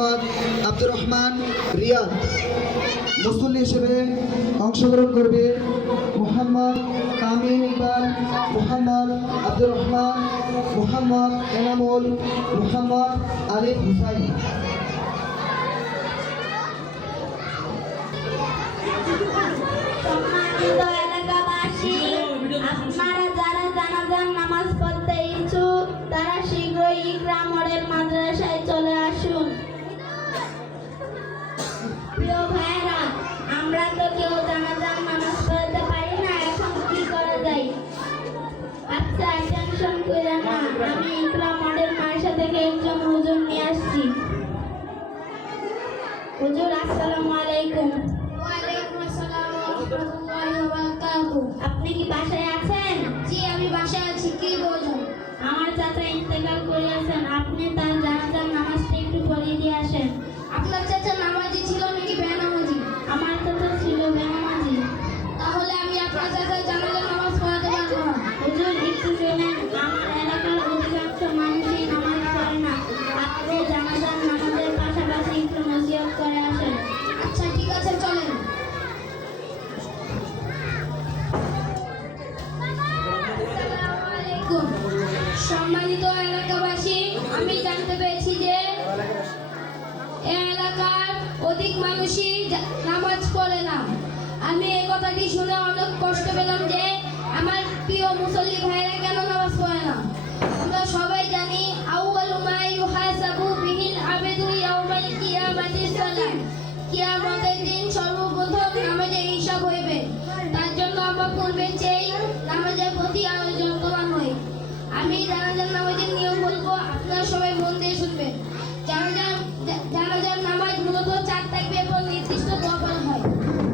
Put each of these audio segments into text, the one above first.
মোহাম্মদ আব্দুর রহমান রিয়াদ। মুসল্লি হিসেবে অংশগ্রহণ করবে মোহাম্মদ তামিম ইকবাল, মোহাম্মদ আব্দুর রহমান, মোহাম্মদ এনামুল, মোহাম্মদ আলিফ হুসাইন। আপনারা যারা জানাজার নামাজ পড়তে ইচ্ছুক তারা শীঘ্রই ইকরা মডেল মাদ্রাসায় চলে আসুন। প্রিয় ভাইরা, আমরা তো কেউ জানাজার নামাজ পড়তে পারি না, এখন কি করা যায়? আচ্ছা, টেনশন কইরা না, আমি ইকরা মডেল মাদ্রাসা থেকে একজন হুজুর নিয়ে আসছি। হুজুর, আসসালামু আলাইকুম। আপনি কি বাসায় আছেন? জি, আমি বাসায় আছি। কি বলুন? আমার চাচা ইন্তেকাল করেছেন, আপনি তার জানাজার নামাজটা একটু পড়িয়ে দিয়ে আসেন। আপনার চাচা নামাজি ছিল নাকি বেনামাজি? আমার চাচা ছিল বেনামাজি। তাহলে আমি আপনার চাচার জানাজার নামাজ পড়াতে পারবো না। হুজুর, একটু শুনেন, আমার এলাকার অধিকাংশ মানুষই নামাজ পড়ে না। আপনি জানাজার নামাজের পাশাপাশি একটু নসিহত করে আসেন। আচ্ছা, ঠিক আছে, চলেন। সম্মানিত এলাকাবাসী, আমি জানতে পেরেছি যে এই এলাকার অধিক মানুষই নামাজ পড়ে না। আমি এই কথাটি শুনে অনেক কষ্ট পেলাম যে আমার প্রিয় মুসল্লি ভাইরা কেন নামাজ পড়ে না। আমরা সবাই জানি আউয়ালু মা ইউহাসাবু বিহিল আবেদু ইয়াউমাল কিয়ামাতিস সালাত। কিয়ামতের দিন সর্বপ্রথম নামাজের হিসাব হইবে। তার জন্য আমরা পূর্বে চেয়ে নামাজের প্রতি আরো যত্নবান হই। আমি জানাজার নামাজের নিয়ম বলবো, আপনারা সবাই মন দিয়ে শুনবেন। জানাজার নামাজ মূলত 4 তাকবীরের পর নির্দিষ্ট দোয়া পড়া হয়।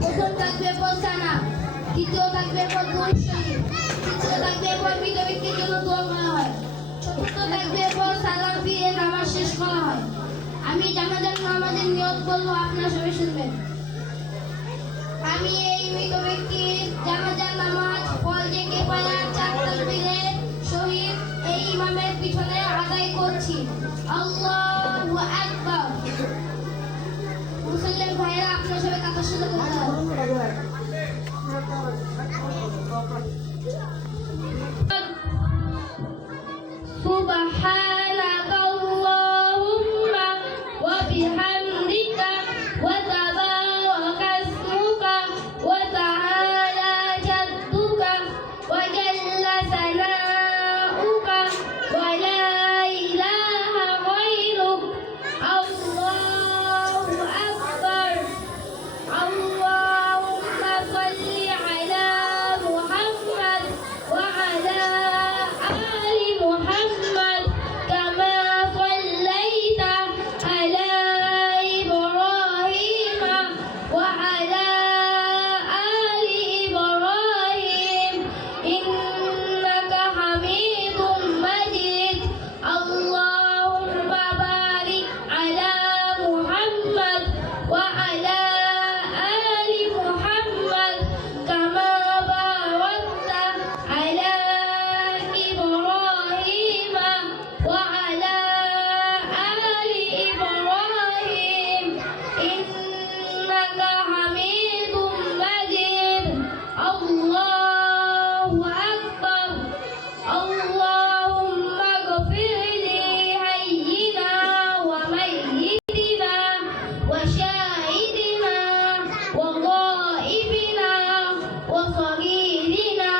প্রথম তাকবীরের পর সানা, দ্বিতীয় তাকবীরের পর দুরূদ শরীফ, তৃতীয় তাকবীরের পর মৃত ব্যক্তির জন্য দোয়া করা হয়, চতুর্থ তাকবীরের পর সালাম ফিরিয়ে নামাজ শেষ করা হয়। আমি জানাজার নামাজের নিয়ত বলবো, আপনারা সবাই শুনবেন। আমি এই মৃত ব্যক্তির জানাজার নামাজ ফরজে পায়া 4 তাকবীরের সহিত এই ইমামের পিছনে আদায় করছি। আল্লাহু আকবার। মুসলিম ভাইরা, আপনারা সবাই কাতার সাথে করতে হবে। সুবহানাকা আল্লাহুম্মা ওয়া বিহামদিকা ওয়া তাবারাকা ইসমুকা ওয়া তাআলা জাদ্দুকা ওয়া জাল্লা সানাউকা ওয়া লা ইলাহা গায়রুক। আল্লাহু আকবার। আল্লাহুম্মা সাল্লি আলা মুহাম্মাদ ওয়া আলা আলি মুহাম্মাদ কামা সাল্লাইতা আলা ইব্রাহিম ওয়া আলা আলি ইব্রাহিম ইন্নাকা হামিদুম মাজিদ। আল্লাহুম্মা বারিক আলা মুহাম্মাদ ওয়া আলা আলি মুহাম্মাদ কামা বারাকতা আলা ইব্রাহিম ওয়া আলা আলি ইব্রাহিম ইন্নাকা হামিদুম মাজিদ। আল্লাহু আকবার। আল্লাহুম্মা গফির লি হাইয়িনা ওয়া মাইয়িতিনা ওয়া শাহিদিনা ওয়া গায়িবিনা ওয়া সগীরিনা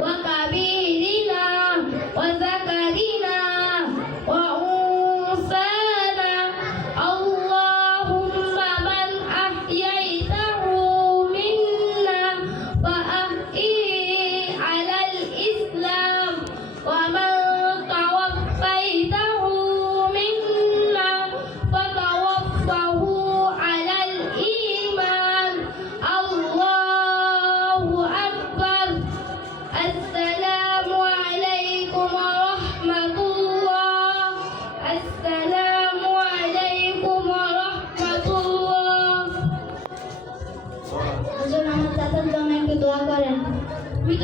ওয়া কাবীরিনা ওয়া যাকারিনা ওয়া উনসানা। আল্লাহুম্মা মান আহইয়াইতাহু মিন্না ফা ahyihi alal Islam wa man tawaffaytahu minna fatawaffahu alal iman. Allahu akbar. Assalamu alaikum warahmatullah. Assalamu alaikum warahmatullah. হুজুর, আমার চাচার জন্য একটু দোয়া করেন। মৃত